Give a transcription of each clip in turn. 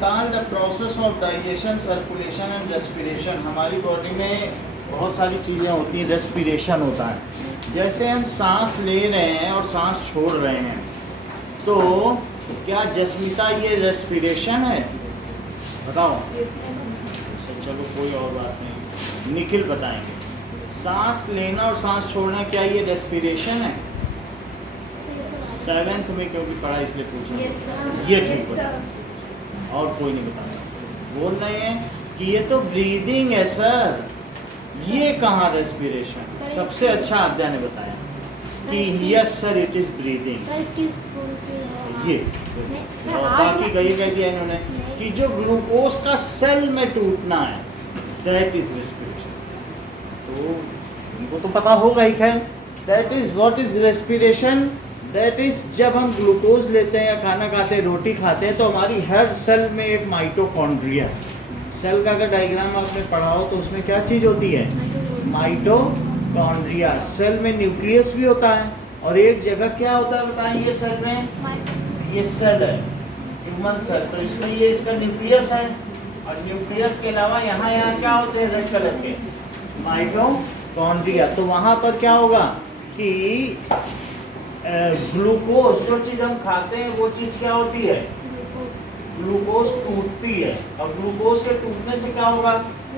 संतान the process of digestion, circulation and respiration. हमारी body में बहुत सारी चीज़ें होती हैं, रेस्पिरेशन होता है। जैसे हम सांस ले रहे हैं और सांस छोड़ रहे हैं, तो क्या जस्मिता ये रेस्पिरेशन है? बताओ। चलो कोई और बात नहीं, निखिल बताएंगे। सांस लेना और सांस छोड़ना, क्या ये रेस्पिरेशन है? 7th में क्योंकि पढ़ा इसलिए पूछा। ये ठीक बता, और कोई नहीं बताया। बोल रहे हैं कि ये तो ब्रीदिंग है सर, ये कहाँ रेस्पिरेशन? सबसे अच्छा आद्या ने बताया कि yes sir it is breathing. ये और बाकी कही कह दिया इन्होंने कि जो ग्लूकोज का सेल में टूटना है दैट इज रेस्पिरेशन। तो इनको तो पता होगा ही। खैर, that is what is respiration? That is जब हम ग्लूकोज लेते हैं या खाना खाते हैं, रोटी खाते हैं, तो हमारी हर सेल में एक माइटोकॉन्ड्रिया है। सेल का अगर डायग्राम आपने पढ़ा हो तो उसमें क्या चीज़ होती है? माइटोकॉन्ड्रिया। सेल में न्यूक्लियस भी होता है और एक जगह क्या होता है बताएं? ये सेल में, ये सेल है ह्यूमन सेल, तो इसमें ये इसका न्यूक्लियस है, और न्यूक्लियस के अलावा यहाँ यहाँ क्या होते हैं रेड कलर के? माइटोकॉन्ड्रिया। तो वहाँ पर क्या होगा कि ग्लूकोज, जो चीज़ हम खाते हैं वो चीज़ क्या होती है? ग्लूकोज टूटती है, और ग्लूकोज के टूटने से क्या होगा?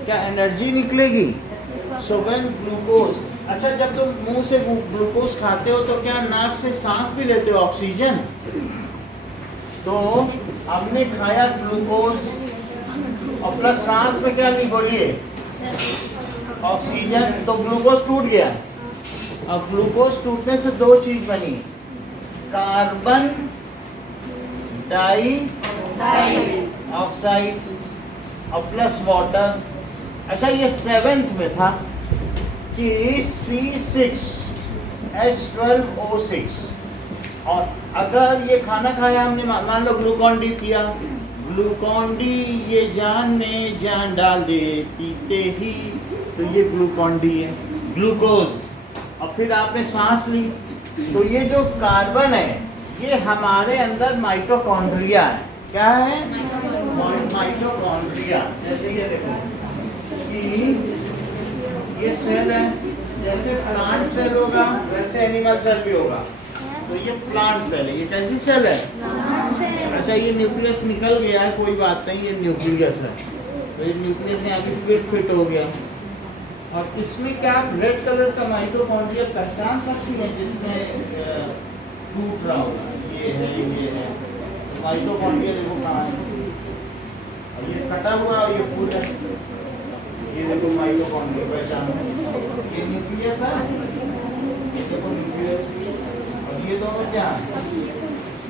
क्या एनर्जी निकलेगी? सो व्हेन ग्लूकोज, अच्छा जब तुम मुंह से ग्लूकोज खाते हो तो क्या नाक से सांस भी लेते हो ऑक्सीजन? तो हमने खाया ग्लूकोज और प्लस सांस में क्या नहीं, बोलिए, ऑक्सीजन, तो ग्लूकोज टूट गया। अब ग्लूकोज टूटने से दो चीज बनी, कार्बन डाई ऑक्साइड और प्लस वाटर। अच्छा ये 7th में था कि C6H12O6, और अगर ये खाना खाया हमने, मान लो ग्लूकॉन डी पिया, ग्लूकॉन डी ये जान में जान डाल दे पीते ही, तो ये ग्लूकॉन डी है, ग्लूकोज। और फिर आपने सांस ली, तो ये जो कार्बन है ये हमारे अंदर माइटोकॉन्ड्रिया है। क्या है? माइटोकॉन्ड्रिया। जैसे ये देखो कि ये सेल है, जैसे प्लांट सेल होगा वैसे एनिमल सेल भी होगा। तो ये प्लांट सेल है, ये कैसी सेल है? अच्छा ये न्यूक्लियस निकल गया है, कोई बात नहीं, ये न्यूक्लियस है, तो ये न्यूक्लियस यहाँ पे फिट हो गया। और इसमें क्या रेड कलर का माइटोकॉन्ड्रिया पहचान सकती है जिसमें टूट रहा होगा? ये है, ये है। तो माइटोकॉन्ड्रिया देखो कहाँ है, और ये कटा हुआ और ये फुल है। ये देखो माइटोकॉन्ड्रिया पहचान, ये न्यूक्लियस है, ये देखो न्यूक्लियस, और ये दोनों क्या है?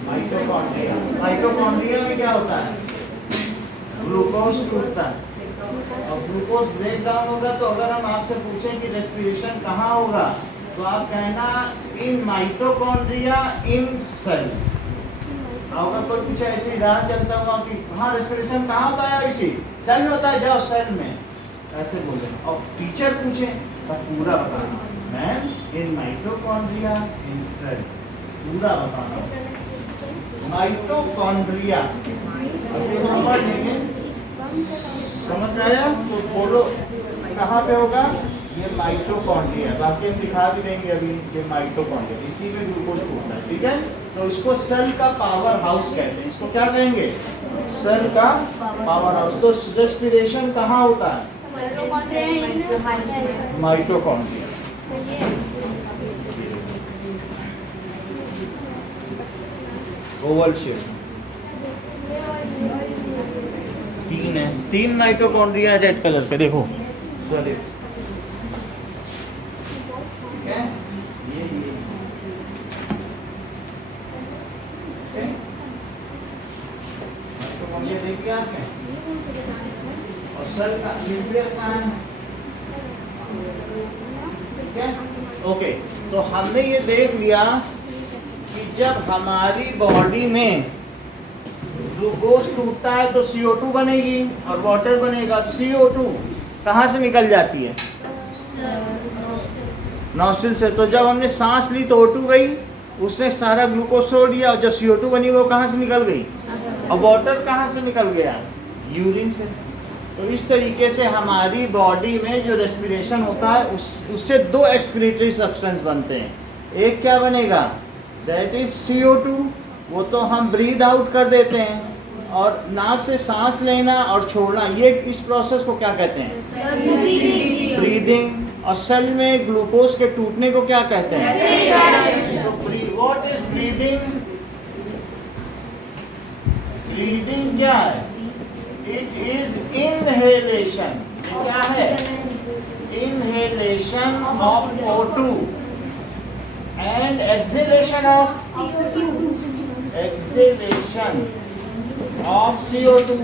माइटोकॉन्ड्रिया। माइटोकॉन्ड्रिया में क्या होता है? ग्लूकोज टूटता है, और ग्लूकोज ब्रेक डाउन होगा। तो अगर हम आपसे पूछें कि रेस्पिरेशन कहाँ होगा, तो आप कहना इन माइटोकॉन्ड्रिया इन सेल। अगर कोई पूछे ऐसे ही राह चलता हुआ कि हाँ रेस्पिरेशन कहाँ होता है? इसी सेल में होता है, जाओ सेल में, ऐसे बोले। और टीचर पूछे तो पूरा बताना, ma'am in mitochondria in cell, पूरा बताना। माइटोकॉन्ड्रिया पढ़ लेंगे, समझ आया? तो बोलो कहाँ पे होगा? ये माइटोकॉन्ड्रिया। बाकी हम दिखा भी देंगे अभी, ये माइटोकॉन्ड्रिया, इसी में ग्लूकोज टूटता है, ठीक है? तो इसको सेल का पावर हाउस कहते हैं। इसको क्या कहेंगे? सेल का पावर हाउस। तो रेस्पिरेशन कहाँ होता है? माइटोकॉन्ड्रिया। ओवल शेप, 3 है, 3 माइटोकॉन्ड्रिया रेड कलर पे, देखो सॉरी, ठीक है? ये माइटोकॉन्ड्रिया देख लिया आपने, और सेल का न्यूक्लियस कहाँ है? ठीक है, ओके। तो हमने ये देख लिया कि जब हमारी बॉडी में ग्लूकोज टूटता है तो CO2 बनेगी और वाटर बनेगा। CO2 कहाँ से निकल जाती है? नॉस्ट्रिल से। तो जब हमने सांस ली तो O2 गई, उसने सारा ग्लूकोज छोड़ दिया, और जब CO2 बनी वो कहाँ से निकल गई? और वाटर कहाँ से निकल गया? यूरिन से। तो इस तरीके से हमारी बॉडी में जो रेस्पिरेशन होता है उससे दो एक्सक्रीटरी सब्सटेंस बनते हैं। एक क्या बनेगा? दैट इज CO2, वो तो हम ब्रीद आउट कर देते हैं, और नाक से सांस लेना और छोड़ना, ये इस प्रोसेस को क्या कहते हैं? ब्रीदिंग। और सेल में ग्लूकोज के टूटने को क्या कहते हैं? What is breathing? ब्रीदिंग क्या है? It is inhalation. क्या है? Inhalation of O2 and exhalation of CO2।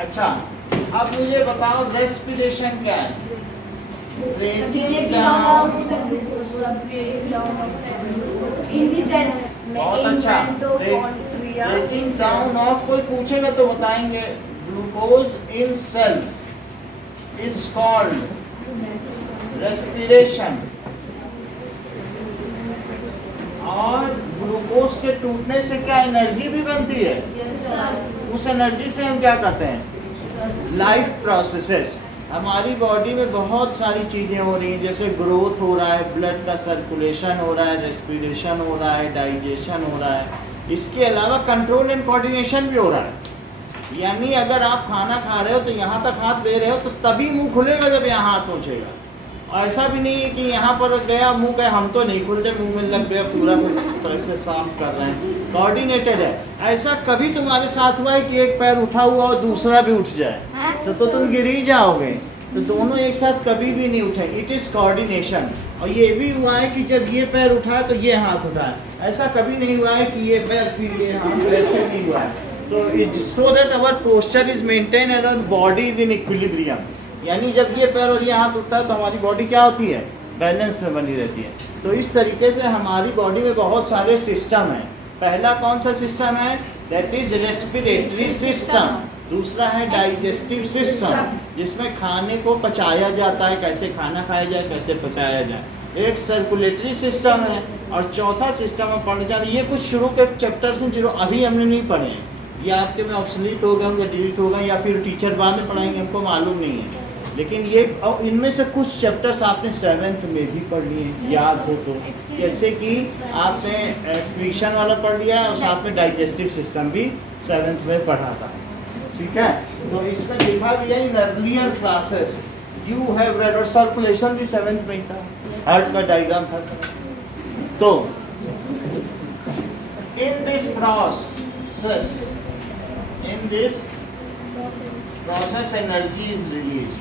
अच्छा, अब मुझे बताओ रेस्पिरेशन क्या है? Breaking down. बहुत अच्छा। ब्रेकिंग डाउन ऑफ, कोई पूछेगा तो बताएंगे। Glucose in cells is called respiration. और ग्लूकोज के टूटने से क्या एनर्जी भी बनती है? उस एनर्जी से हम क्या करते हैं? Life processes. हमारी बॉडी में बहुत सारी चीज़ें हो रही हैं, जैसे ग्रोथ हो रहा है, ब्लड का सर्कुलेशन हो रहा है, रेस्पिरेशन हो रहा है, डाइजेशन हो रहा है। इसके अलावा कंट्रोल एंड कोऑर्डिनेशन भी हो रहा है। यानी अगर आप खाना खा रहे हो तो यहाँ तक हाथ दे रहे हो तो तभी मुंह खुलेगा जब यहाँ हाथ पहुँचेगा। ऐसा भी नहीं है कि यहाँ पर गया मुंह गया, हम तो नहीं खुलते, मुंह में लग गया पूरा तरह से साफ कर रहे हैं। कोऑर्डिनेटेड है। ऐसा कभी तुम्हारे साथ हुआ है कि एक पैर उठा हुआ और दूसरा भी उठ जाए? तो तुम गिर ही जाओगे। तो दोनों एक साथ कभी भी नहीं उठे। It is coordination. और ये भी हुआ है कि जब ये पैर उठा तो ये हाथ उठा है। ऐसा कभी नहीं हुआ है कि ये पैर फिर ये हाथ, ऐसे नहीं हुआ है। तो it so that our posture is maintain and our body is in equilibrium. यानी जब ये पैर और ये हाथ उठता है तो हमारी बॉडी क्या होती है? बैलेंस में बनी रहती है। तो इस तरीके से हमारी बॉडी में बहुत सारे सिस्टम हैं। पहला कौन सा सिस्टम है? That is respiratory system. दूसरा है डाइजेस्टिव सिस्टम, जिसमें खाने को पचाया जाता है, कैसे खाना खाया जाए, कैसे पचाया जाए। एक सर्कुलेटरी सिस्टम है, और चौथा सिस्टम हम पढ़ने जा रहे हैं। ये कुछ शुरू के चैप्टर्स हैं जो अभी हमने नहीं पढ़े हैं, ये आपके में ऑब्सोलीट हो गए या डिलीट हो गए, या फिर टीचर बाद में पढ़ाएंगे, हमको मालूम नहीं है। लेकिन ये इनमें से कुछ चैप्टर्स आपने 7th में भी पढ़ लिए, याद हो तो। जैसे कि आपने एक्सक्रीशन वाला पढ़ लिया और साथ में डाइजेस्टिव सिस्टम भी 7th में पढ़ा था। ठीक है, तो इसमें लिखा गया in earlier classes you have read, और सर्कुलेशन भी 7th में ही था, हार्ट का डायग्राम था सब। तो in this process energy is released.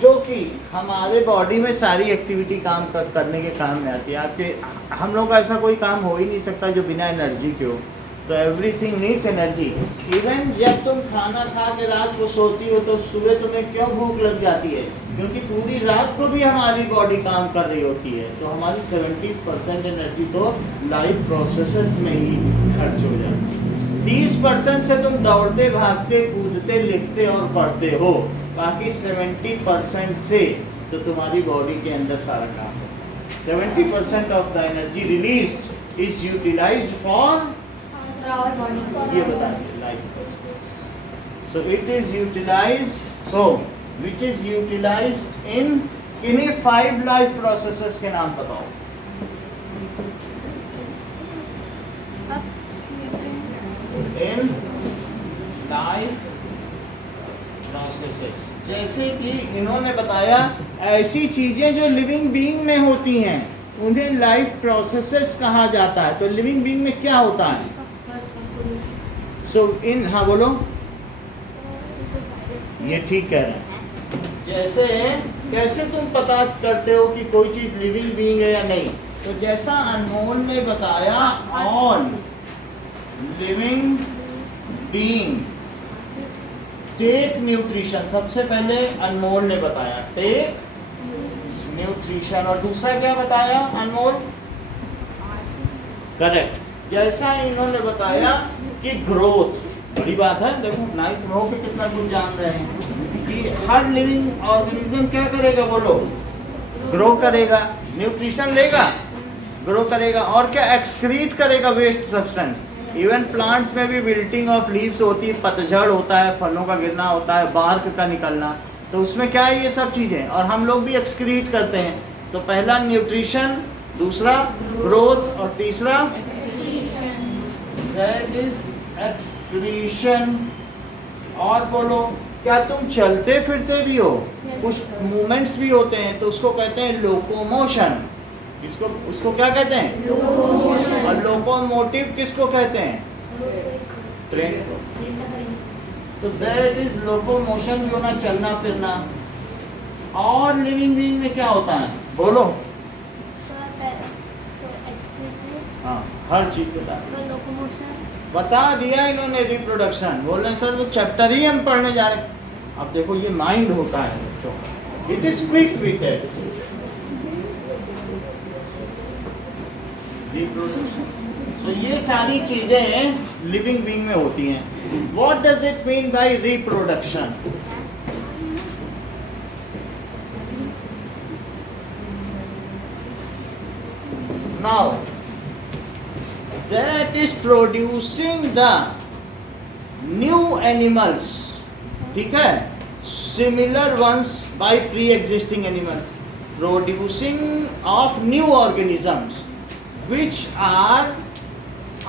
जो कि हमारे बॉडी में सारी एक्टिविटी काम करने के काम में आती है। आपके हम लोग का ऐसा कोई काम हो ही नहीं सकता जो बिना एनर्जी के हो। तो एवरीथिंग नीड्स एनर्जी। इवन जब तुम खाना खा के रात को सोती हो तो सुबह तुम्हें क्यों भूख लग जाती है? क्योंकि पूरी रात को भी हमारी बॉडी काम कर रही होती है। तो हमारी 70% एनर्जी तो लाइफ प्रोसेसेस में ही खर्च हो जाती है। 30% से तुम दौड़ते, भागते, कूदते, लिखते और पढ़ते हो। बाकी 70% से तो तुम्हारी बॉडी के अंदर सारा काम है। 70% of the energy released is utilised for ये बताइए life processes. So it is utilised, so which is utilised in किन्हीं 5 लाइफ प्रोसेसेस के नाम बताओ। इन लाइफ प्रोसेसेस, जैसे कि इन्होंने बताया ऐसी चीजें जो लिविंग बीइंग में होती हैं उन्हें लाइफ प्रोसेसेस कहा जाता है। तो लिविंग बीइंग में क्या होता है? इन हाँ बोलो, ये ठीक कह रहे हैं। जैसे कैसे तुम पता करते हो कि कोई चीज लिविंग बीइंग है या नहीं? तो जैसा अनमोल ने बताया, all living being take nutrition. सबसे पहले अनमोल ने बताया टेक न्यूट्रिशन, और दूसरा क्या बताया अनमोल? करेक्ट। जैसा इन्होंने बताया कि ग्रोथ, बड़ी बात है, देखो 9th में हो के कितना कुछ जान रहे हैं कि हर लिविंग ऑर्गेनिज्म क्या करेगा बोलो? ग्रो करेगा। न्यूट्रिशन लेगा? ग्रो करेगा और क्या एक्सक्रीट करेगा वेस्ट सब्सटेंस। इवन प्लांट्स में भी विल्टिंग ऑफ लीव्स होती है, पतझड़ होता है, फलों का गिरना होता है, बार्क का निकलना, तो उसमें क्या है ये सब चीज़ें, और हम लोग भी एक्सक्रीट करते हैं। तो पहला न्यूट्रिशन, दूसरा ग्रोथ और तीसरा दैट इज एक्सक्रीशन। और बोलो, क्या तुम चलते फिरते भी हो? कुछ मूवमेंट्स भी होते हैं, तो उसको कहते हैं लोकोमोशन। इसको उसको क्या कहते हैं? लोकोमोशन। और लोकोमोटिव किसको कहते हैं? ट्रेन को। तो दैट इज लोकोमोशन, जो ना चलना फिरना। और लिविंग बीइंग में क्या होता है? बोलो। हाँ, हर चीज बता दिया इन्होंने। रिप्रोडक्शन बोल रहे हैं सर वो चैप्टर ही हम पढ़ने जा रहे हैं। अब देखो ये माइंड होता है बच्चों का, it is quick witted. Reproduction, so ये सारी चीजें लिविंग बीइंग में होती हैं। What does it mean by reproduction? Now that is producing the new animals, ठीक है, similar ones by pre-existing animals, producing of new organisms which are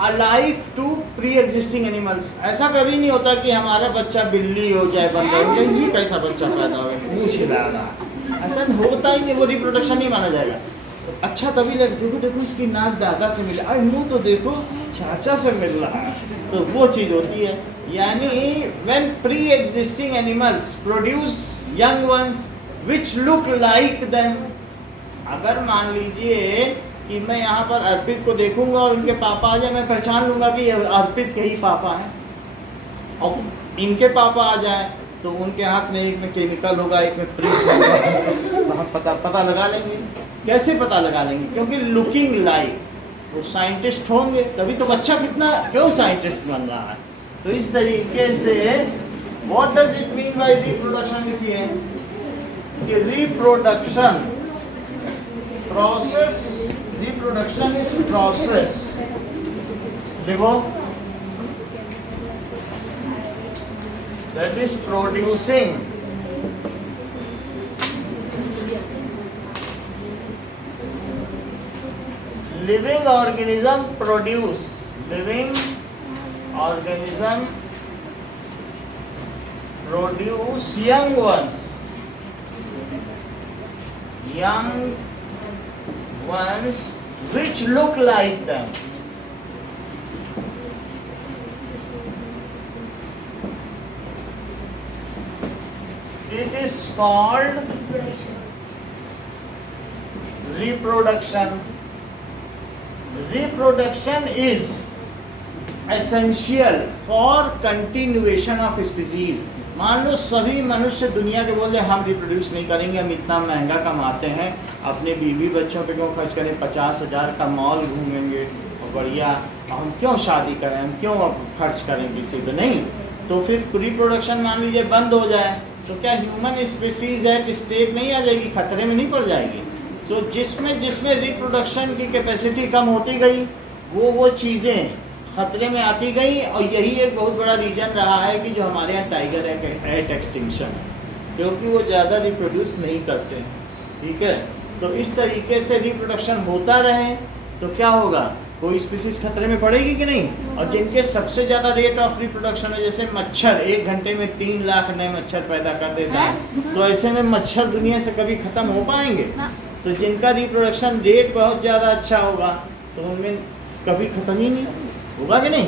alike to pre-existing animals। ऐसा कभी नहीं होता कि हमारा बच्चा बिल्ली हो जाए, बंदर हो जाए, ये कैसा बच्चा पैदा हो, मुँह छिला रहा, ऐसा होता ही नहीं, वो रिप्रोडक्शन नहीं माना जाएगा। अच्छा तभी लगे, देखो देखो इसकी नाक दादा से मिला, अरे मुंह तो देखो चाचा से मिल रहा है, तो वो चीज़ होती है। यानी when pre existing animals produce young ones which look like them. अगर मान लीजिए कि मैं यहाँ पर अर्पित को देखूंगा और उनके पापा आ जाए, मैं पहचान लूंगा कि अर्पित के ही पापा हैं। और इनके पापा आ जाए तो उनके हाथ में एक में केमिकल होगा, एक में प्रिस्ट होगा, पता लगा लेंगे। कैसे पता लगा लेंगे? क्योंकि लुकिंग लाइक, वो साइंटिस्ट होंगे, तभी तो बच्चा कितना क्यों साइंटिस्ट बन रहा है। तो इस तरीके से what does it mean by reproduction लिखिए कि reproduction process, reproduction is process, देखो that is producing living organism produce young ones which look like them। It is called reproduction। Reproduction is essential for continuation of species। मान लो सभी मनुष्य दुनिया के बोल रहे हम रिप्रोड्यूस नहीं करेंगे, हम इतना महंगा कमाते हैं, अपने बीवी बच्चों पे क्यों खर्च करें, 50,000 का मॉल घूमेंगे और बढ़िया, हम क्यों शादी करें, हम क्यों खर्च करें किसी पे, नहीं। तो फिर रिप्रोडक्शन मान लीजिए बंद हो जाए तो क्या ह्यूमन स्पीसीज एट स्टेक नहीं आ जाएगी, खतरे में नहीं पड़ जाएगी। सो जिसमें रिप्रोडक्शन की कैपेसिटी कम होती गई वो चीज़ें खतरे में आती गई। और यही एक बहुत बड़ा रीज़न रहा है कि जो हमारे यहाँ टाइगर एट एक्सटिंक्शन है, क्योंकि वो ज़्यादा रिप्रोड्यूस नहीं करते हैं, ठीक है। तो इस तरीके से रिप्रोडक्शन होता रहे तो क्या होगा, कोई स्पीसीज खतरे में पड़ेगी कि नहीं। और जिनके सबसे ज़्यादा रेट ऑफ रिप्रोडक्शन है, जैसे मच्छर 1 घंटे में 3 लाख नए मच्छर पैदा कर देता है, तो ऐसे में मच्छर दुनिया से कभी ख़त्म हो पाएंगे। तो जिनका रिप्रोडक्शन रेट बहुत ज़्यादा अच्छा होगा तो उनमें कभी ख़त्म ही नहीं होगा कि नहीं।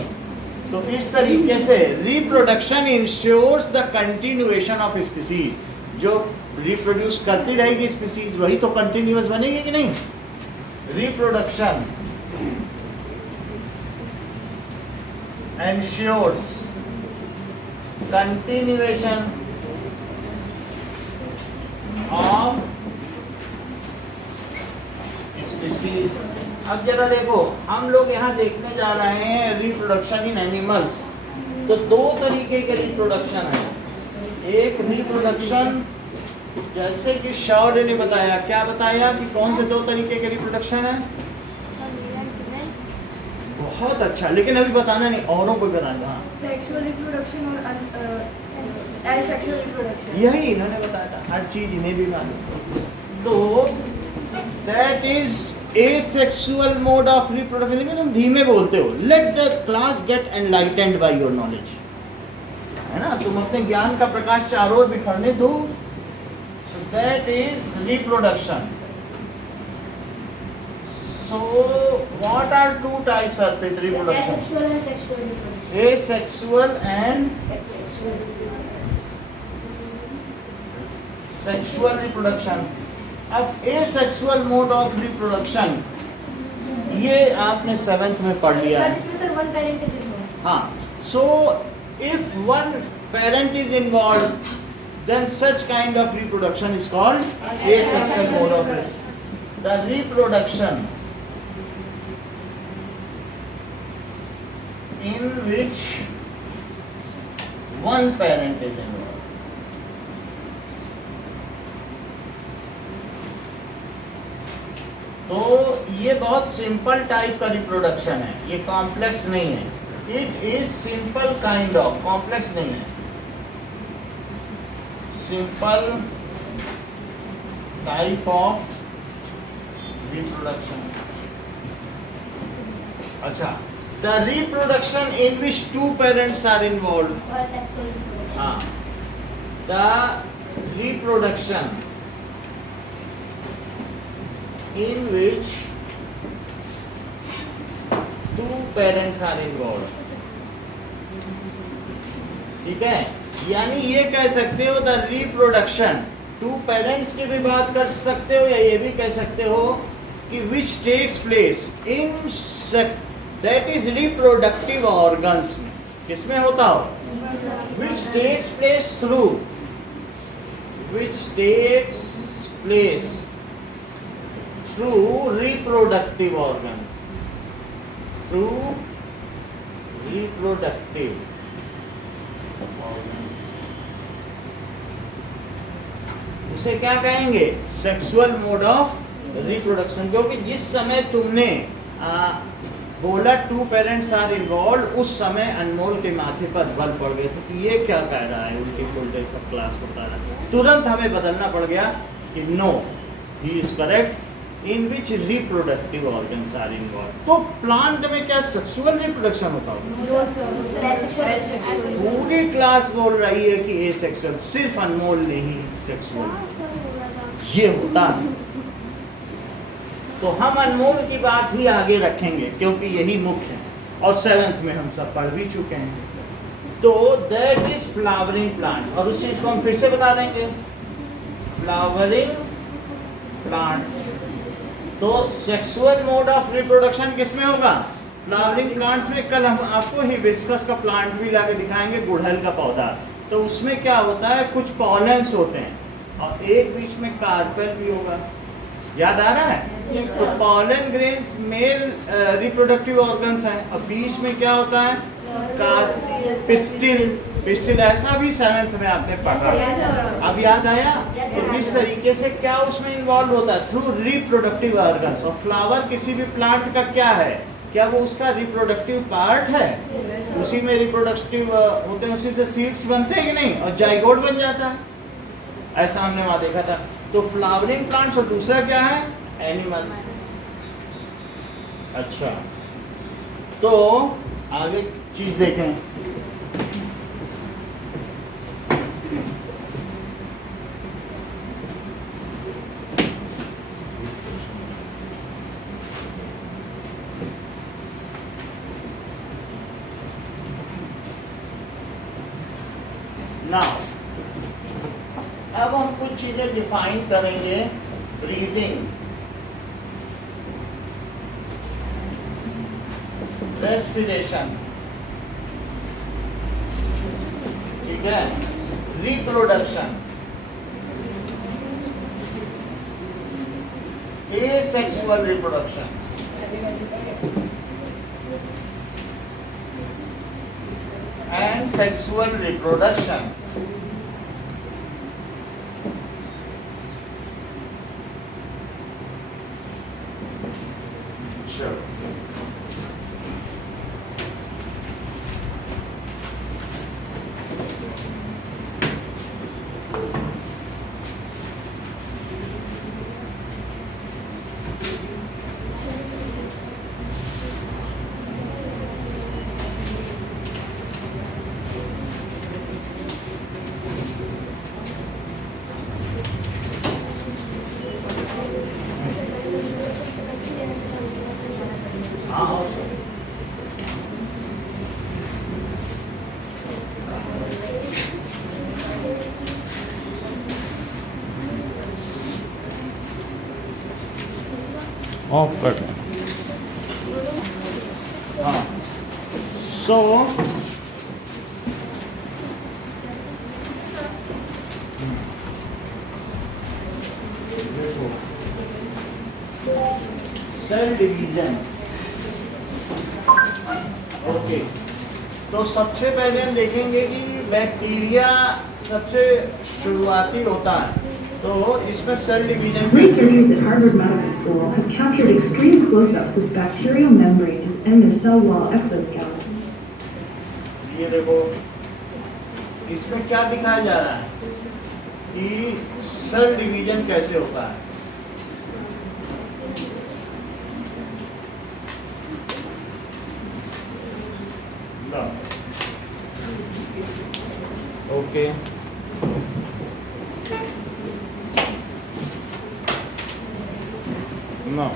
तो इस तरीके से reproduction ensures the continuation of species. जो रिप्रोड्यूस करती रहेगी स्पीसीज वही तो कंटिन्यूअस बनेगी कि नहीं। Reproduction ensures continuation of species। अब जरा देखो, हम लोग यहाँ देखने जा रहे हैं रिप्रोडक्शन इन एनिमल्स। तो 2 तरीके के रिप्रोडक्शन है। एक रिप्रोडक्शन जैसे कि शौर्य ने बताया, क्या बताया कि कौन से 2 तरीके के रिप्रोडक्शन है। बहुत अच्छा, लेकिन अभी बताना नहीं, औरों को बताना। हाँ, सेक्सुअल रिप्रोडक्शन और एसेक्सुअल रिप्रोडक्शन, यही इन्होंने बताया था, हर चीज इन्हें भी मालूम। तो that is asexual mode of reproduction. लेकिन तुम धीमे बोलते हो। Let the class get enlightened by your knowledge, है ना, तुम अपने ज्ञान का प्रकाश चारों ओर बिखरने दो। सो that is reproduction. So what are two types of reproduction? asexual and sexual reproduction. Asexual and sexual reproduction. अब asexual mode of reproduction ये आपने 7th में पढ़ लिया है। इसमें sir one parent is involved. हाँ, so if one parent is involved, then such kind of reproduction is called asexual mode of reproduction. The reproduction in which one parent is involved. तो ये बहुत simple type का reproduction है, ये complex नहीं है। It is simple kind of, complex नहीं है, सिंपल टाइप ऑफ रिप्रोडक्शन। अच्छा, the reproduction in which two parents are involved. और सेक्सुअल रिप्रोडक्शन। हाँ, the reproduction in which two parents are involved. ठीक है, यानी ये कह सकते हो the reproduction, two parents की भी बात कर सकते हो, या ये भी कह सकते हो कि which takes place in that is reproductive organs में, किसमें होता हो, which takes place through reproductive organs, through reproductive organs। उसे क्या कहेंगे, सेक्सुअल मोड ऑफ रिप्रोडक्शन। क्योंकि जिस समय तुमने बोला टू पेरेंट्स आर इन्वॉल्व, उस समय अनमोल के माथे पर बल पड़ गए थे कि ये क्या कह रहा है, उल्टी पुल्टे सब क्लास को बता रहा है। तुरंत हमें बदलना पड़ गया कि no, he is correct, in which reproductive organs are involved. तो प्लांट में क्या सेक्सुअल रिप्रोडक्शन होता होगा? पूरी क्लास बोल रही है कि एसेक्सुअल, सिर्फ अनमोल नहीं सेक्सुअल ये होता है। तो हम अनमोल की बात ही आगे रखेंगे क्योंकि यही मुख्य है, और 7th में हम सब पढ़ भी चुके हैं। तो दैट इज फ्लावरिंग प्लांट, और उस चीज को हम फिर से बता देंगे, फ्लावरिंग प्लांट्स। तो सेक्सुअल मोड ऑफ रिप्रोडक्शन किसमें होगा? फ्लावरिंग प्लांट्स में। कल हम आपको हिबिस्कस का प्लांट भी लाके दिखाएंगे, गुड़हल का पौधा। तो उसमें क्या होता है, कुछ पॉलेंस होते हैं और एक बीच में कार्पेल भी होगा, याद आ रहा है? तो pollen grains male reproductive organs हैं, और बीच में क्या होता है, पिस्टिल। पिस्टिल ऐसा भी 7th में आपने पढ़ा, अब याद आया? तो इस तरीके से क्या उसमें इन्वॉल्व होता है, थ्रू रिप्रोडक्टिव ऑर्गन्स। और फ्लावर किसी भी प्लांट का क्या है, क्या वो उसका रिप्रोडक्टिव पार्ट है? उसी में रिप्रोडक्टिव होते हैं, उसी से सीड्स बनते हैं कि नहीं, और जाइगोट बन जाता है, ऐसा हमने वहाँ देखा था। तो फ्लावरिंग प्लांट्स, और दूसरा क्या है, एनिमल्स। अच्छा, तो आगे चीज देखें। नाउ अब हम कुछ चीजें डिफाइन करेंगे। ब्रीदिंग, रेस्पिरेशन, ठीक है, reproduction, asexual reproduction, and sexual reproduction. Of कर दें। हाँ, सो सेल डिवीजन। ओके, तो सबसे पहले हम देखेंगे कि बैक्टीरिया सबसे शुरुआती होता है, तो इसमें cell division Researchers at Harvard Medical School have captured extreme close-ups of bacterial membranes and their cell wall exoskeleton. ये देखो, इसमें क्या दिखाया जा रहा है कि सेल डिवीजन कैसे होता है। ओके, नो,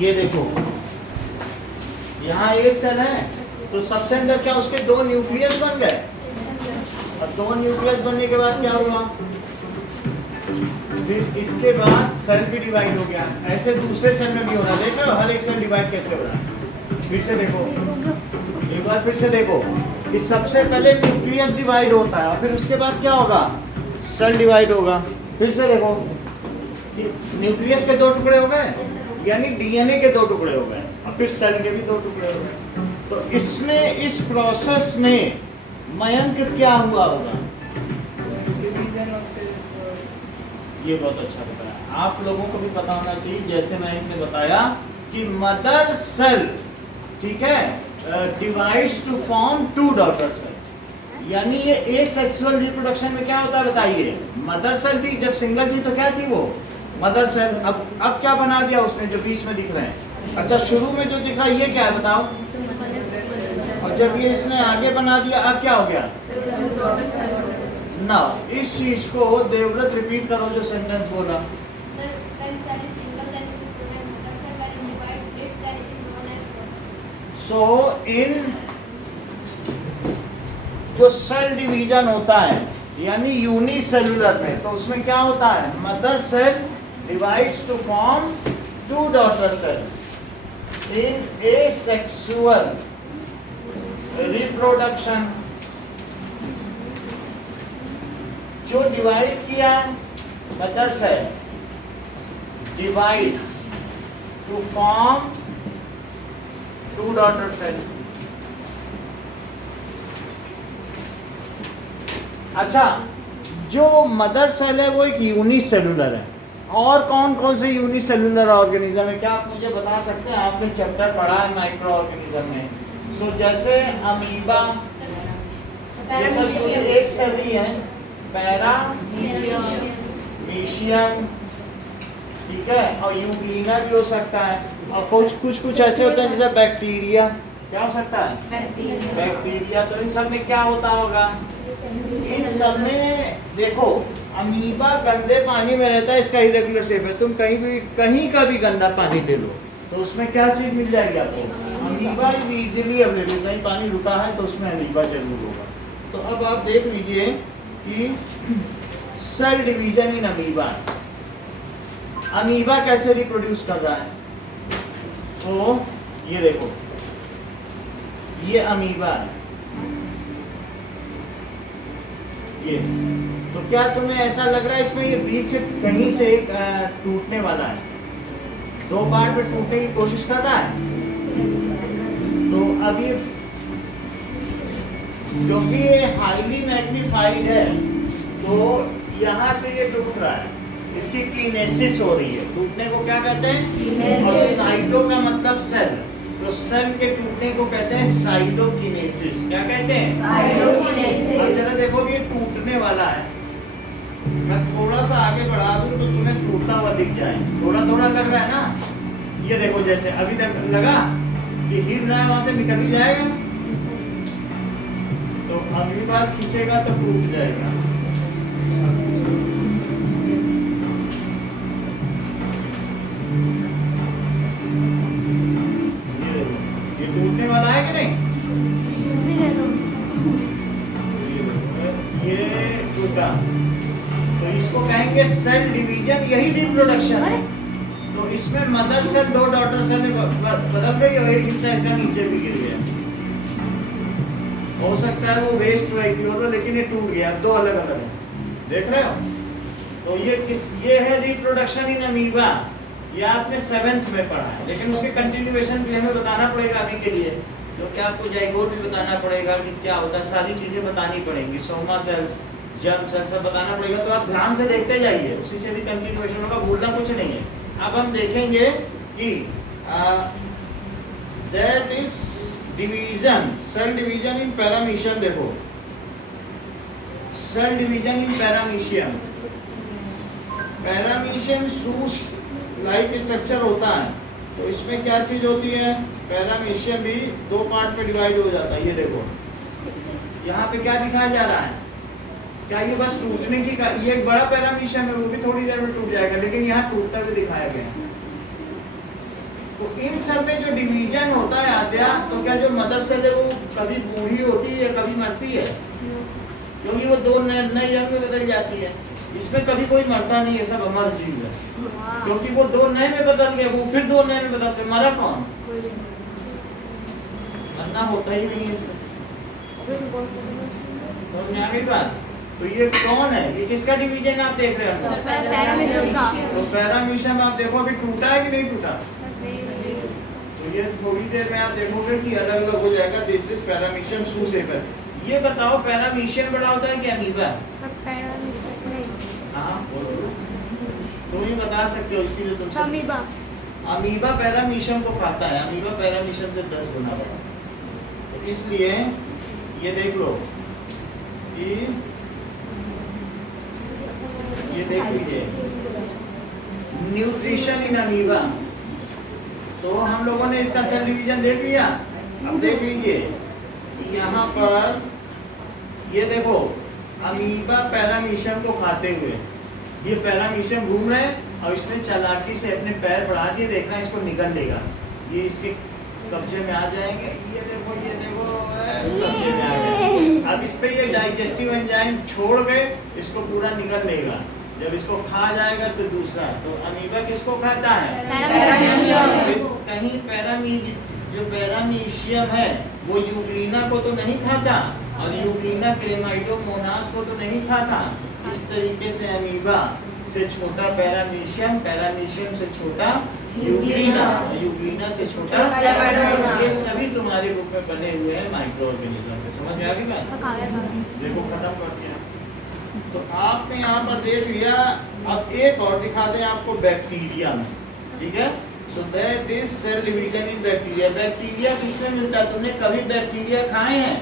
ये देखो, यहाँ एक सेल है, तो सबसे अंदर क्या उसके दो न्यूक्लियस बन गए, और दो न्यूक्लियस बनने के बाद क्या हुआ, फिर इसके बाद सेल भी डिवाइड हो गया। ऐसे दूसरे सेल में भी हो रहा है, देख रहे हो हर एक सेल डिवाइड कैसे हो रहा है। फिर से देखो, एक बार फिर से देखो कि सबसे पहले न्यूक्लियस डिवाइड होता है और फिर उसके बाद क्या होगा, सेल डिवाइड होगा। फिर से देखो कि न्यूक्लियस के दो टुकड़े हो गए, यानी डीएनए के दो टुकड़े हो गए, और फिर सेल के भी दो टुकड़े हो गए। तो इसमें, इस प्रोसेस में मयंक क्या हुआ होगा, ये बहुत अच्छा बताया। आप लोगों को भी पता होना चाहिए, जैसे मयंक ने बताया कि मदर सेल, ठीक है, divides to form two daughter cell, यानी ये एसेक्सुअल रिप्रोडक्शन में क्या होता है बताइए। मदर सेल थी, जब सिंगल थी तो क्या थी वो, मदर सेल। अब क्या बना दिया उसने, जो बीच में दिख रहे हैं। अच्छा, शुरू में जो दिख रहा है ये क्या है बताओ, और जब ये इसने आगे बना दिया अब क्या हो गया ना। इस चीज को देवव्रत रिपीट करो जो सेंटेंस बोला। सो इन जो सेल डिवीजन होता है यानी यूनिसेलुलर में, तो उसमें क्या होता है, mother cell divides to form two daughter cell in asexual reproduction. जो डिवाइड किया mother cell divides to form two daughter cell. अच्छा, जो मदर सेल है वो एक यूनिसेलुलर है। और कौन कौन से यूनिसेलुलर ऑर्गेनिज्म है, क्या आप मुझे बता सकते हैं? आपने चैप्टर पढ़ा है माइक्रो ऑर्गेनिज्म में। सो जैसे अमीबा, जैसा एक सेल ही है, पैरा मीशियम, ठीक है, और यूग्लिना भी हो सकता है, और कुछ ऐसे होते हैं जैसे बैक्टीरिया। क्या हो सकता है, बैक्टीरिया। तो इन सब में क्या होता होगा, इन सब में देखो, अमीबा गंदे पानी में रहता है, इसका इरेगुलर शेप है। तुम कहीं का भी गंदा पानी ले लो तो उसमें क्या चीज मिल जाएगी आपको, अमीबा इजीली अवेलेबल। कहीं पानी रुका है तो उसमें अमीबा जरूर होगा। तो अब आप देख लीजिए कि cell division in amoeba, amoeba कैसे रिप्रोड्यूस कर रहा है। तो ये देखो, ये अमीबा है, ये तो क्या तुम्हें ऐसा लग रहा है इसमें ये बीच से कहीं से एक टूटने वाला है, दो पार्ट में टूटने की कोशिश कर रहा है। तो अब ये क्योंकि ये हाईली मैग्नीफाइड है तो यहाँ से ये टूट रहा है, इसकी कीनेसिस हो रही है। टूटने को क्या कहते हैं, और साइटो का मतलब सेल, तो सेल के टूटने को कहते हैं साइटोकिनेसिस। क्या कहते हैं, साइटोकिनेसिस। अब जरा देखो ये टूटने वाला है, मैं थोड़ा सा आगे बढ़ा दूं तो तुम्हें टूटता हुआ दिख जाए, थोड़ा थोड़ा लग रहा है ना। ये देखो जैसे अभी तक लगा कि हिल रहा है, वहां से निकल ही जाएगा, तो अगली बार खींचेगा तो टूट जाएगा। ये टूटने वाला है कि नहीं, रिप्रोडक्शन है। तो इसमें मदर सेल 2 डॉटर सेल में बदल गई और एक हिस्सा इसका नीचे भी गिर गया। हो सकता है वो वेस्ट वैक्यूल हो, लेकिन ये टूट गया, 2 अलग अलग है, देख रहे हो। तो ये है रिप्रोडक्शन इन अमीबा, ये आपने 7th में पढ़ा है, लेकिन उसके कंटिन्यूएशन के लिए हमें बताना पड़ेगा अभी के लिए, क्योंकि आपको जाइगोट भी बताना पड़ेगा कि क्या होता है, सारी चीजें बतानी पड़ेंगी, सोमा सेल्स, जर्म सेल्स सब बताना पड़ेगा। तो आप ध्यान से देखते जाइए, उसी से भी कंटिन्यूएशन होगा, भूलना कुछ नहीं है। अब हम देखेंगे कि that is division, cell division in paramecium. देखो cell division in paramecium, paramecium shoes like structure होता है। तो इसमें क्या चीज होती है, पैरामीशियम भी 2 पार्ट में डिवाइड हो जाता है। ये देखो यहाँ पे क्या दिखाया जा रहा है, क्या ये बस टूटने की का, ये एक बड़ा पैरामीशियम है, वो भी थोड़ी देर में टूट जाएगा, लेकिन यहाँ टूटता हुआ दिखाया गया। तो इन सब में जो डिवीजन होता है आद्या, तो क्या जो मदर सेल है वो कभी बूढ़ी होती है, कभी मरती है, क्योंकि वो 2 नए अंग में बदल जाती है। इसमें कभी कोई मरता नहीं है, सब अमर जीव है, क्योंकि वो 2 नए में बदल गए, वो फिर 2 नए में बदलते, मरा कौन, मरना होता ही नहीं है इस तरह से। समझ में आ गई बात। तो ये कौन है, ये किसका डिवीजन आप देख रहे हो, तो पैरामीशियम आप देखो अभी टूटा है कि नहीं टूटा। तो ये थोड़ी देर में आप देखोगे कि अलग अलग हो जाएगा। This is paramecium slipper. ये बताओ पैरामीशियम बड़ा होता है कि अमीबा? हाँ बोलो, तुम ही बता सकते हो, इसीलिए तुमसे। अमीबा। अमीबा पैरामीशियम को खाता है, अमीबा पैरामीशियम से 10 गुना बड़ा। तो इसलिए ये देख लो कि ये देख लीजिए न्यूट्रिशन इन अमीबा। तो हम लोगों ने इसका सेल डिवीजन देख लिया। अब देख लीजिए यहाँ पर, ये देखो अमीबा पैरामीशियम को खाते हुए, ये पैरामीशियम घूम रहे हैं और इसने चालाकी से अपने पैर बढ़ा दिए, देखना इसको निकल लेगा, ये इसके कब्जे में आ जाएंगे। ये देखो कब्जे में आ गए। अब इस पे ये डाइजेस्टिव एंजाइम छोड़ गए, इसको पूरा निकल लेगा। जब इसको खा जाएगा तो दूसरा, तो अमीबा किसको खाता है, कहीं जो पैरामीशियम है वो यूग्लिना को तो नहीं खाता, और यूग्लिना क्लेमाइडोमोनास को तो नहीं खाता। इस तरीके से अमीबा से छोटा पैरामीशियम, पैरामीशियम से छोटा यूग्लिना, यूग्लिना से छोटा, ये सभी तुम्हारे बुक में बने हुए हैं माइक्रो ऑर्गेनिज्म। समझ में आ गई बात? देखो खत्म करते हैं। तो आपने यहाँ पर देख लिया। अब एक और दिखा दें आपको बैक्टीरिया में, ठीक है। So that is cell division in bacteria. Bacteria किसमें मिलता है, तुमने कभी बैक्टीरिया खाए हैं?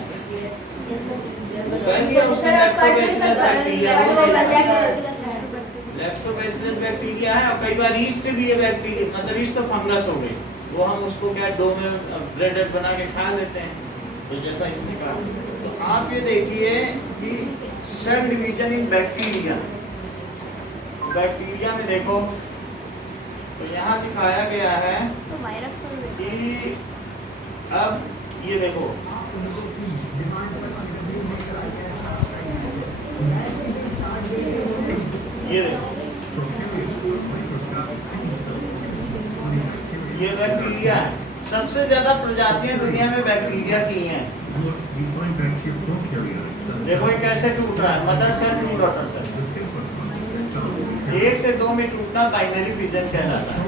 लैक्टोबैसिलस बैक्टीरिया है, और कई बार ईस्ट भी है बैक्टीरिया, मतलब ईस्ट तो फंगस हो गई, वो हम उसको क्या डो में ब्रेड बना के खा लेते हैं, तो जैसा इसने कहा। तो आप ये देखिए कि cell division in bacteria, bacteria में देखो तो यहाँ दिखाया गया है कि अब ये देखो ये बैक्टीरिया है। सबसे ज्यादा प्रजातियां दुनिया में बैक्टीरिया की हैं। देखो ये कैसे टूट रहा है, mother cell to daughter cell, 1 से 2 में टूटना बाइनरी फिजन कहलाता है।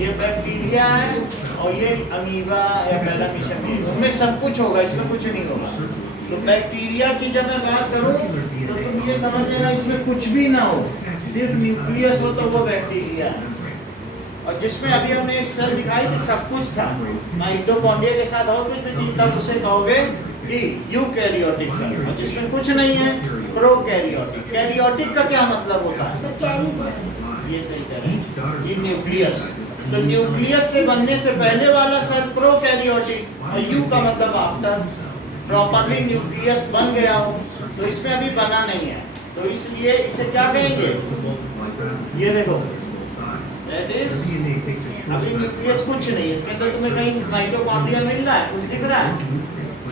ये बैक्टीरिया है और ये अमीबा या पैरामीशियम, उनमें सब कुछ होगा, इसमें कुछ नहीं होगा। तो बैक्टीरिया की जब मैं बात करूं तो तुम ये समझ लेना इसमें कुछ भी ना हो, सिर्फ न्यूक्लियस हो तो वो बैक्टीरिया है। और जिसमें अभी हमने एक सेल दिखाई थी सब कुछ था, माइटोकॉन्ड्रिया के साथ होगे तो तब उसे कहोगे कि यूकैरियोटिक सेल, और जिसमें कुछ नहीं है प्रोकैरियोटिक। कैरियोटिक का क्या मतलब होता है, ये सही कह रहे हैं, ये न्यूक्लियस। तो न्यूक्लियस से बनने से पहले वाला सेल प्रोकैरियोटिक, और यू का मतलब आफ्टर, प्रॉपर्ली न्यूक्लियस बन गया हो, तो इसमें अभी बना नहीं है, तो इसलिए इसे क्या कहेंगे, ये देखो दैट इज अभी न्यूक्लियस कुछ नहीं है, इसके अंदर तुम्हें कहीं माइटोकॉन्ड्रिया मिल रहा है, कुछ दिख रहा है,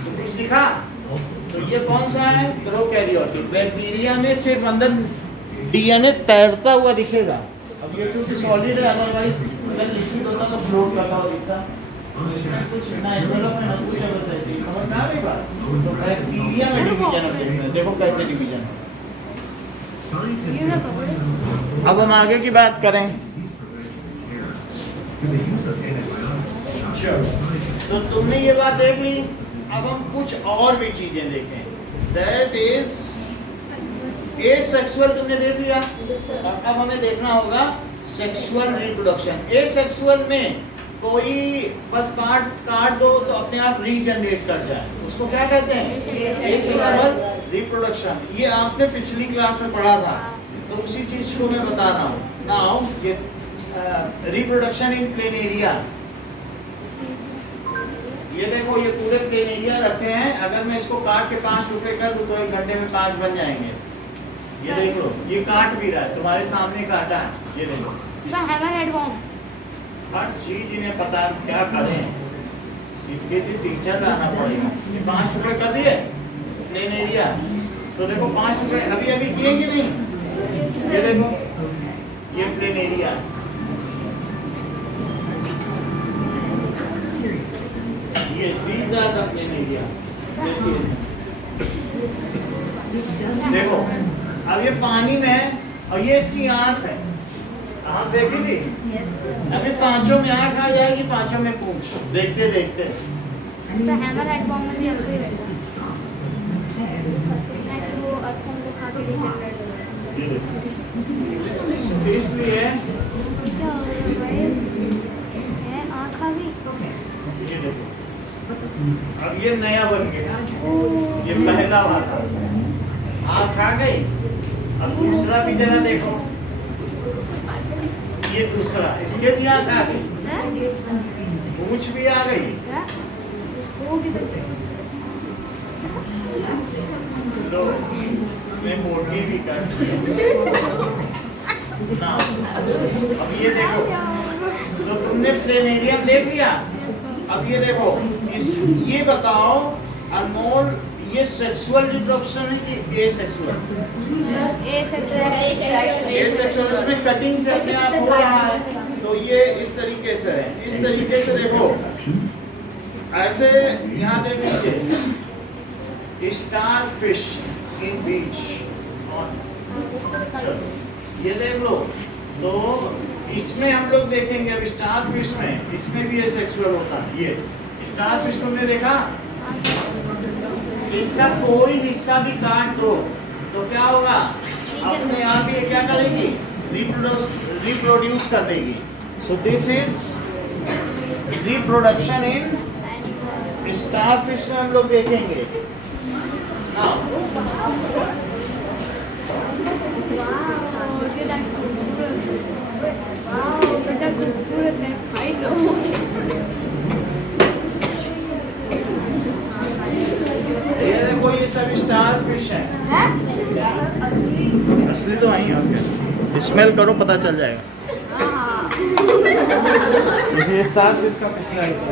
तो कुछ दिखा। तो ये कौन सा है, प्रोकैरियोटिक। बैक्टीरिया में सिर्फ अंदर डीएनए तैरता हुआ दिखेगा। अब ये चूंकि सॉलिड है, अदरवाइज अगर लिक्विड होता तो फ्लोट करता हुआ दिखता। कुछ ना एनवेलप में ना कुछ है, बस ऐसे ही। समझ में आ रही बात? तो बैक्टीरिया में डिवीजन अब देखते हैं। देखो कैसे डिवीजन है। अब हम आगे की बात करें। तो तुमने ये बात देख ली। अब हम कुछ और भी चीजें देखें। दैट इज एसेक्सुअल तुमने देख लिया। अब हमें देखना होगा सेक्सुअल रिप्रोडक्शन। एसेक्सुअल में कोई बस पार्ट काट दो तो अपने आप रीजनरेट कर जाए, उसको क्या कहते हैं? Asexual reproduction. ये आपने पिछली क्लास में पढ़ा था, तो उसी चीज को मैं बता रहा हूँ। नाउ ये रिप्रोडक्शन इन प्लेन एरिया। ये देखो, ये पूरे प्लेन एरिया रखे हैं। अगर मैं इसको काट के 5 टुकड़े कर दूं तो 1 घंटे में 5 बन जाएंगे। ये देख लो, ये काट भी रहा है, तुम्हारे सामने काटा है। ये देखो, हर चीज इन्हें पता है, क्या करें। इनके लिए टीचर लाना पड़ेगा। ये 5 टुकड़े कर दिए प्लेन एरिया। तो देखो 5 टुकड़े अभी अभी किए कि नहीं? ये देखो, ये प्लेन एरिया। ये these are the plane area। देखो, अब ये पानी में है और ये इसकी आँख है। आप देखी थी? अभी 5 में आँख आ जाएगी, 5 में पूंछ। देखते देखते तो हैमरहेड बॉम्ब में भी आपको ही रहता है। वो अर्थों के साथ ही रिजनरेट हो जाता है। इसलिए क्या हो रहा है भाई? है आँख आ गई। ये देखो, अब ये नया बन गया। ये पहला वाला आँख आ गई। अब दूसरा भी जरा देखो, ये दूसरा, इसके भी आँख आ गई, पूंछ भी आ गई। लो, इसमें मोटी भी कर ना। अब ये देखो, तो तुमने प्लेन एरिया देख लिया। अब ये देखो, ये बताओ अनमोल, ये सेक्सुअल रिप्रोडक्शन है कि एसेक्सुअल? एसेक्सुअल, इसमें कटिंग से अपने आप हो रहा है। तो ये इस तरीके से है। इस तरीके से देखो, ऐसे यहाँ देख लीजिए, स्टार फिश इन बीच। ये देख लो। तो इसमें हम लोग देखेंगे अब स्टार फिश में, इसमें भी एसेक्सुअल होता है। ये स्टार फिश तुमने देखा? इसका कोई हिस्सा भी काट दो तो क्या होगा? अपने आप ये क्या करेगी? रिप्रोड्यूस कर देगी। So this is reproduction in star fish में हम लोग देखेंगे। ये देखो, ये सब स्टार फिश है। असली तो आई है, स्मेल करो पता चल जाएगा। ये स्टार फिश का पिछला हिस्सा।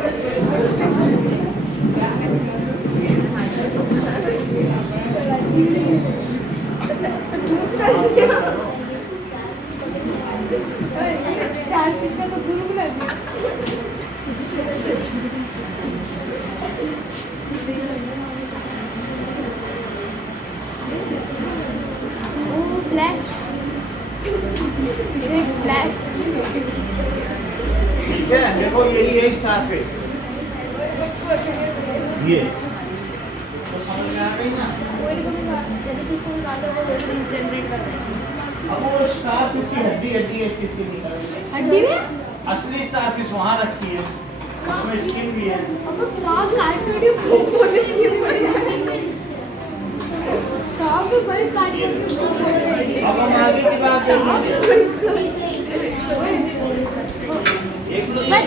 ठीक है, देखो यही है स्टार फिश। ये तो समझ में आ गई ना? अब वो स्टार फिश की हड्डी इसकी निकल गई। हड्डी में? असली स्टार फिश वहाँ रखी है, उसमें स्किन भी है। अब वो स्टार काट थोड़ी फोड़ने की अब हम आगे की बात करेंगे।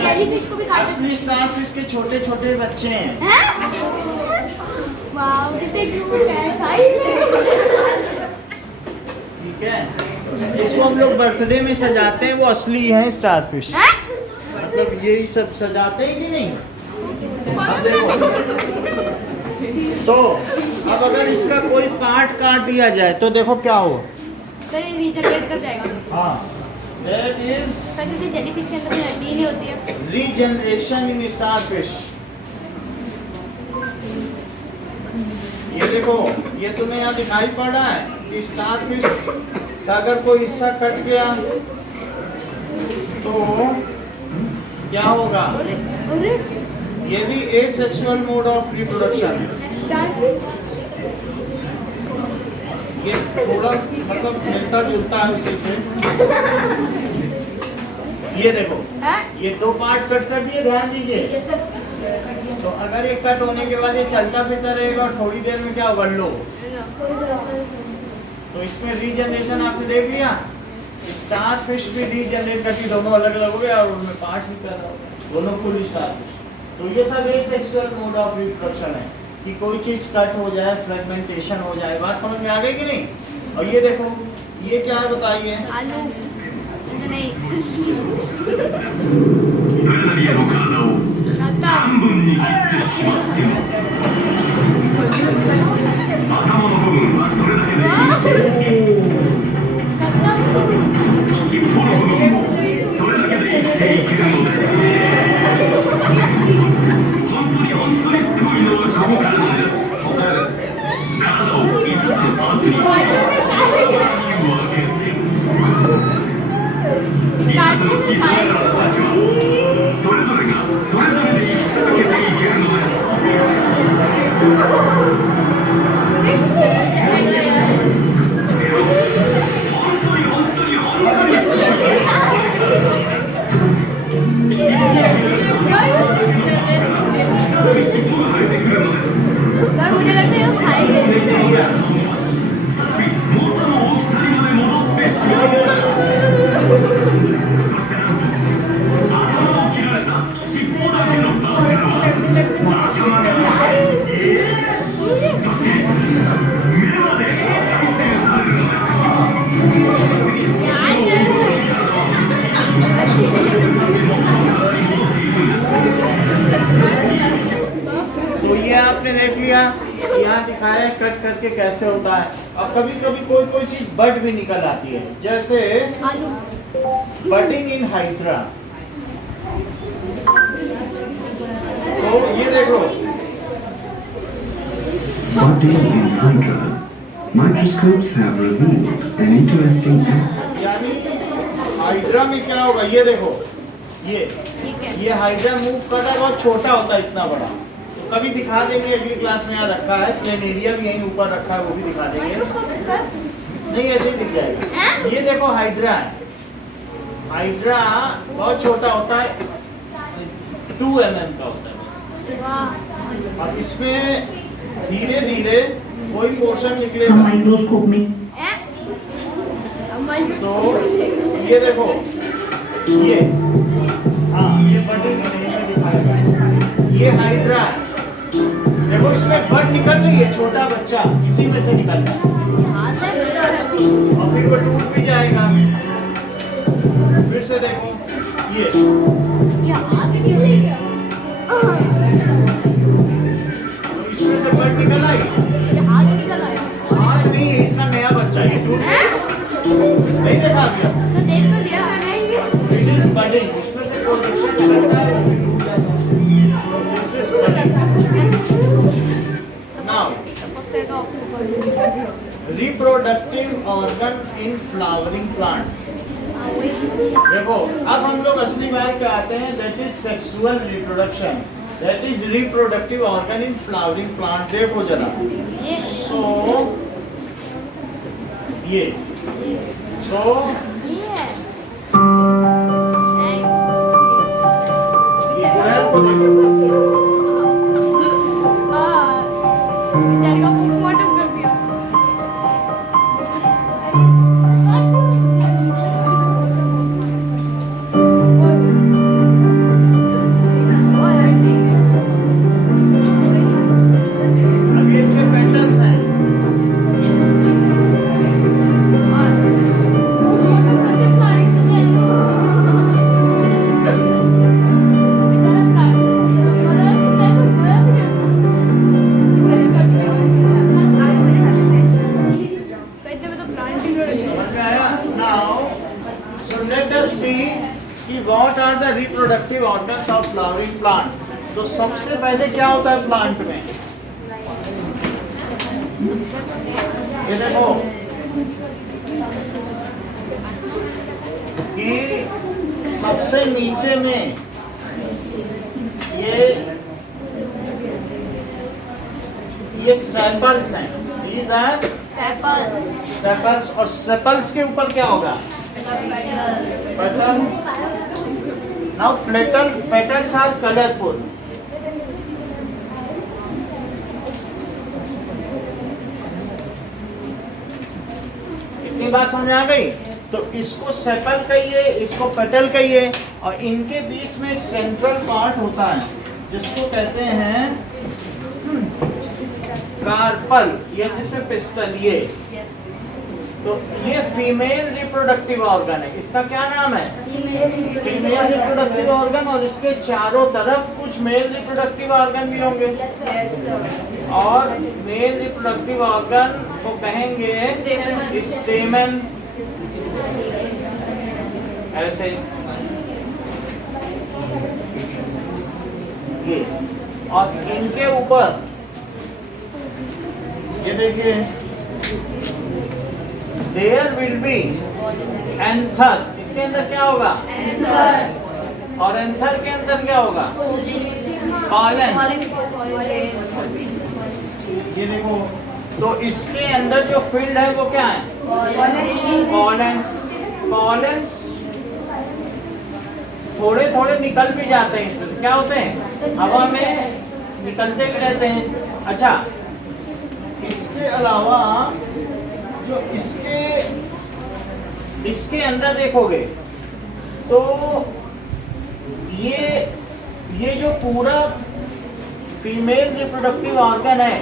जेलीफिश को भी काट असली स्टार फिश के छोटे छोटे बच्चे हैं। वाओ, कितने क्यूट है भाई। ठीक है, इसको हम लोग बर्थडे में सजाते हैं, वो असली है स्टार फिश। मतलब यही सब सजाते हैं कि नहीं? अब देखो, तो अब अगर इसका कोई पार्ट काट दिया जाए तो देखो क्या हो। सर ये रीजनरेट कर जाएगा। हाँ, that is सर क्योंकि जेलीफिश के अंदर हड्डी ही नहीं होती है। Regeneration in starfish. ये देखो, ये तुम्हें यहाँ दिखाई पड़ रहा है कि स्टारफिश का अगर कोई हिस्सा कट गया तो क्या होगा? अरे ये भी एसेक्सुअल मोड ऑफ रिप्रोडक्शन। ये थोड़ा मतलब मिलता जुलता है उसी से। ये देखो, हाँ? ये दो पार्ट कट कर दिए, ध्यान दीजिए। तो अगर एक कट होने के बाद ये चलता फिरता रहेगा और थोड़ी देर में क्या होगा? लो। तो इसमें रीजनरेशन आपने देख लिया। स्टारफिश भी रीजनरेट करती, दोनों अलग अलग हो गए और उनमें पार्ट्स भी पैदा हो गए, दोनों फुल स्टारफिश। तो ये सब एसेक्सुअल मोड ऑफ रिप्रोडक्शन है कि कोई चीज कट हो जाए, फ्रेगमेंटेशन हो जाए। बात समझ में आ गई कि नहीं? और ये देखो, ये क्या है बताइए? आलू नहीं プレナリアの体を खाता 半分に切ってしまっても頭の部分はそれだけで生きている尻尾の部分もそれだけで生きていけるのです本当にすごいのはここからなんです。ここからです。体を5つのパーツにバラバラに分けて5つの小さな体たちはそれぞれがそれぞれで生き続けていけるのです。本当にすごいこれからなんです。尻尾が再び尻尾が生えてくるのです。 सर मुझे लगता है वो खाएंगे 再び元の大きさにまで戻ってしまうのです。そしてなんと頭を切られた尻尾だけのパーツからは頭が生えそして目まで再生されるのです。तो ये आपने देख लिया, यहाँ दिखाया है कट करके कैसे होता है। अब कभी कभी कोई चीज बड भी निकल आती है, जैसे आलू बडिंग इन हाइड्रा। तो ये देखो, Budding in Hydra. Microscopes have revealed an interesting यानी हाइड्रा में क्या होगा? ये देखो, ठीक है। ये हाइड्रा मूव कर रहा है, बहुत छोटा होता है, इतना बड़ा। तो कभी दिखा देंगे, अगली क्लास में यहाँ रखा है, प्लेनेरिया भी यहीं ऊपर रखा है, वो भी दिखा देंगे। माइक्रोस्कोप सर नहीं, ऐसे ही दिख जाएगा। ये देखो हाइड्रा है, हाइड्रा बहुत छोटा होता है, 2 mm का होता है बस। वाह और इसमें धीरे धीरे कोई पोर्शन निकलेगा। माइक्रोस्कोप में तो ये देखो, ये हाँ, ये बडिंग में दिखाएगा। ये हाइड्रा है, देखो इसमें बड निकल रही है, छोटा बच्चा इसी में से निकल रहा है हाँ सर और फिर वो टूट भी जाएगा। फिर से देखो, ये आगे क्यों नहीं गया तो इसमें से बड निकल आई। ये आगे निकल आया आज नहीं, इसका नया बच्चा, ये टूट नहीं देखा गया। तो देख तो लिया It is budding, इसमें से प्रोडक्शन निकलता है और फिर टूट जाता है। This is budding. Now, reproductive organ in flowering plants. देखो, अब हम लोग असली बात पे आते हैं, that is sexual reproduction. That is reproductive organ in flowering plant. देखो जरा, so ये so कोयल को देखो, बेचारे का पोस्टमार्टम कर दिया अभी इसके पैटर्न्स हैं। पोस्टमार्टम करके खा रही थी लेट अस सी कि what are the reproductive organs of flowering plant. तो सबसे पहले क्या होता है प्लांट में, ये देखो कि सबसे नीचे में ये सेपल्स हैं, these are सेपल्स, और सेपल्स के ऊपर क्या होगा, petals. Now petals are colourful. इतनी बात समझ आ गई। तो इसको सेपल कहिए, इसको पेटल कहिए, और इनके बीच में एक सेंट्रल पार्ट होता है जिसको कहते हैं कार्पल, या जिसमें पिस्टल। ये तो ये फीमेल रिप्रोडक्टिव ऑर्गन है। इसका क्या नाम है, फीमेल रिप्रोडक्टिव ऑर्गन। और इसके चारों तरफ कुछ मेल रिप्रोडक्टिव ऑर्गन भी होंगे, और मेल रिप्रोडक्टिव ऑर्गन को कहेंगे स्टेमन, ऐसे ये। और इनके ऊपर ये देखिए, देयर विल बी एंथर। इसके अंदर क्या होगा, और एंथर के अंदर क्या होगा, पॉलेंस। ये देखो, तो इसके अंदर जो फील्ड है वो क्या है, पॉलेंस। पॉलेंस थोड़े थोड़े निकल भी जाते हैं, इसमें क्या होते हैं, हवा में निकलते भी रहते हैं। अच्छा, इसके अलावा जो इसके अंदर देखोगे तो ये जो पूरा फीमेल रिप्रोडक्टिव ऑर्गन है,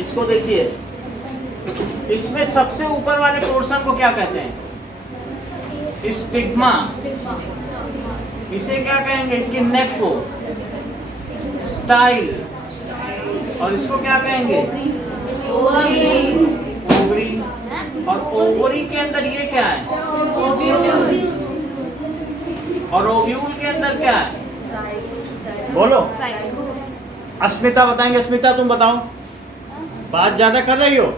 इसको देखिए, इसमें सबसे ऊपर वाले पोर्शन को क्या कहते हैं, स्टिग्मा। इसे क्या कहेंगे, इसकी नेक को स्टाइल, और इसको क्या कहेंगे, ओवरी। और ओवरी के अंदर ये क्या है, और ओव्यूल के अंदर क्या है, बोलो। अस्मिता बताएंगे। अस्मिता तुम बताओ, बात ज्यादा कर रही हो।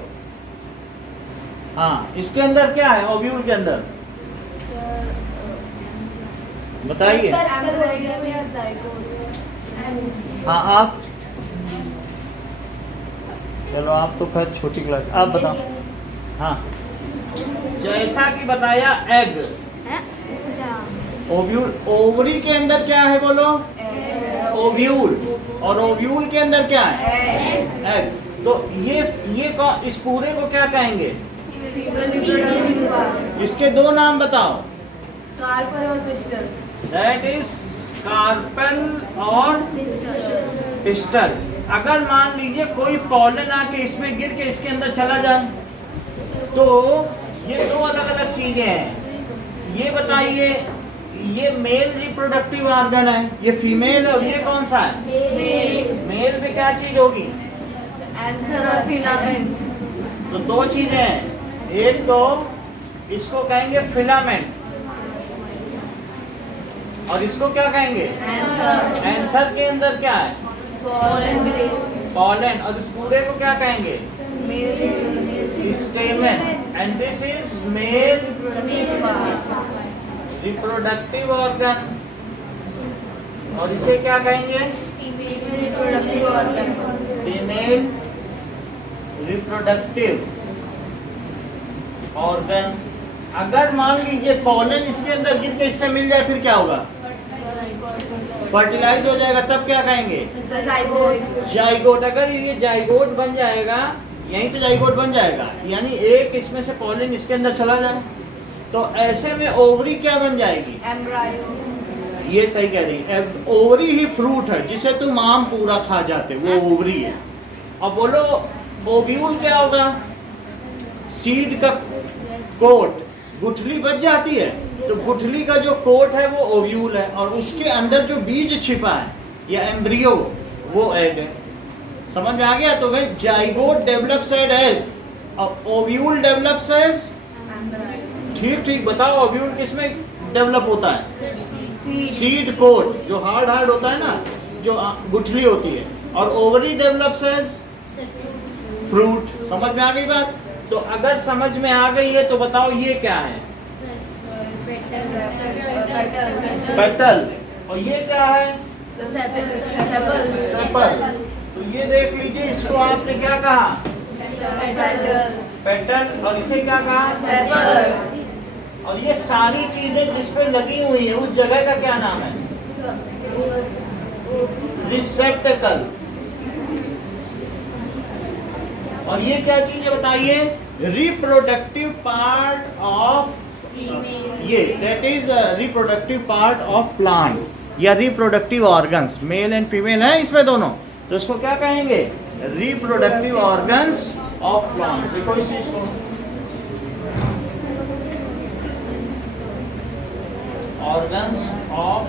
हाँ, इसके अंदर क्या है, ओव्यूल के अंदर बताइए। हाँ आप, चलो आप तो खैर छोटी क्लास, आप बताओ। हाँ, जैसा कि बताया एग, ओव्यूल। ओवरी के अंदर क्या है बोलो, ओव्यूल। और ओव्यूल के अंदर क्या है, एग। तो ये इस पूरे को क्या कहेंगे, इसके दो नाम बताओ, कार्पल और पिस्टल। दैट इज कार्पल और पिस्टल। अगर मान लीजिए कोई पॉलन आके इसमें गिर के इसके अंदर चला जाए, तो ये दो अलग अलग चीजें हैं। ये बताइए, ये मेल रिप्रोडक्टिव ऑर्गन है, ये फीमेल है, और ये कौन सा है, मेल में क्या चीज होगी, एंथर और फिलामेंट। तो दो चीजें हैं। एक तो इसको कहेंगे फिलामेंट, और इसको क्या कहेंगे, एंथर के अंदर क्या है, पॉलन। और इस पूरे को क्या कहेंगे, स्टेमन। And this is male reproductive organ, और इसे क्या कहेंगे, फीमेल रिप्रोडक्टिव ऑर्गन। अगर मान लीजिए पॉलन इसके अंदर गिर के इससे मिल जाए, फिर क्या होगा, फर्टिलाइज हो जाएगा, तब क्या कहेंगे, जाइगोट। अगर ये जाइगोट बन जाएगा, यहीं पे जाइगोट बन जाएगा, यानी एक इसमें से पॉलन इसके अंदर चला जाए, तो ऐसे में ओवरी क्या बन जाएगी, एम्ब्रायो। ये सही कह रही है। ओवरी ही फ्रूट है जिसे तुम आम पूरा खा जाते, वो ओवरी है। अब बोलो ओव्यूल क्या होगा, सीड का कोट, गुठली बच जाती है, तो गुठली का जो कोट है वो ओव्यूल है, और उसके अंदर जो बीज छिपा है या एम्ब्रियो, वो एग है। समझ में आ गया। तो भाई जाइगोट डेवलप्स एज एग, और ओव्यूल डेवलप्स एज ठीक ठीक बताओ, ओव्यूल किसमें डेवलप होता है? सीड कोट, जो हार्ड होता है ना, जो गुठली होती है, और ओवरी डेवलप्स एज फ्रूट। समझ में आ गई बात? तो अगर समझ में आ गई है तो बताओ ये क्या है? पेटल। और ये क्या है? सेपल। तो ये देख लीजिए, इसको आपने क्या कहा? पेटल। और इसे क्या कहा? और ये सारी चीजें जिस पे लगी हुई है उस जगह का क्या नाम है? रिसेप्टेकल। और ये क्या चीज है बताइए? रिप्रोडक्टिव पार्ट ऑफ, ये that is reproductive part of plant या reproductive organs. Male and female है इसमें दोनों, तो इसको क्या कहेंगे? Reproductive organs of plant. देखो इस चीज को, ऑर्गन्स ऑफ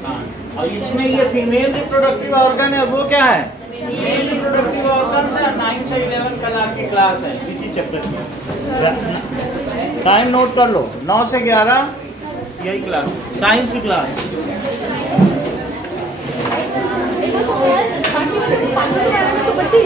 प्लांट। और इसमें ये फीमेल रिप्रोडक्टिव ऑर्गन है, वो क्या है? मेल रिप्रोडक्टिव ऑर्गन्स है। 9 से 11 कल आपकी क्लास है इसी चैप्टर की। टाइम नोट कर लो, 9 से 11 यही क्लास, साइंस की क्लास। बच्चे